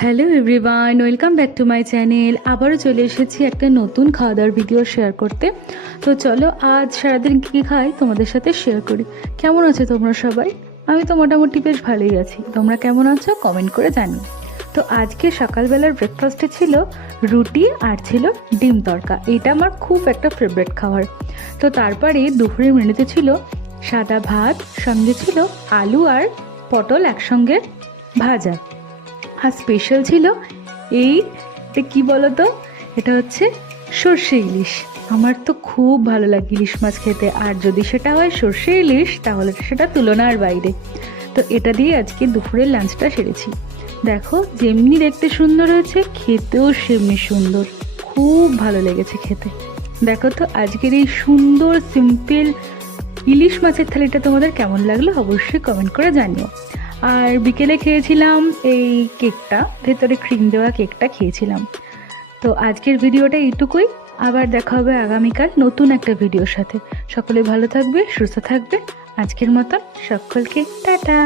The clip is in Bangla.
Hello everyone, welcome back to my channel. আবারও চলে এসেছি একটা নতুন খাওয়া দাওয়ার ভিডিও শেয়ার করতে। তো চলো আজ সারাদিন কী খাই তোমাদের সাথে শেয়ার করি। কেমন আছো তোমরা সবাই? আমি তো মোটামুটি বেশ ভালোই আছি। তোমরা কেমন আছো কমেন্ট করে জানিও। তো আজকে সকালবেলার ব্রেকফাস্টে ছিল রুটি আর ছিল ডিম তড়কা। এটা আমার খুব একটা ফেভারিট খাবার। তো তারপরে দুপুরের মেনুতে ছিল সাদা ভাত, সঙ্গে ছিল আলু আর পটল একসঙ্গে ভাজা। আর স্পেশাল ছিল এটা কি বলো তো, এটা হচ্ছে সর্ষে ইলিশ। আমার তো খুব ভালো লাগে ইলিশ মাছ খেতে, আর যদি সেটা হয় সর্ষে ইলিশ তাহলে সেটা তুলনার বাইরে। তো এটা দিয়ে আজকে দুপুরের লাঞ্চটা সেরেছি। দেখো যেমনি দেখতে সুন্দর হয়েছে, খেতেও সেমনি সুন্দর। খুব ভালো লেগেছে খেতে। দেখো তো আজকের এই সুন্দর সিম্পল ইলিশ মাছের থালিটা তোমাদের কেমন লাগলো অবশ্যই কমেন্ট করে জানিও। আর বিকেলে খেয়েছিলাম এই কেকটা, ভেতরে ক্রিম দেওয়া কেকটা খেয়েছিলাম। তো আজকের ভিডিওটা এইটুকুই। আবার দেখা হবে আগামীকাল নতুন একটা ভিডিওর সাথে। সকলে ভালো থাকবে, সুস্থ থাকবে। আজকের মতন সকলকে টাটা।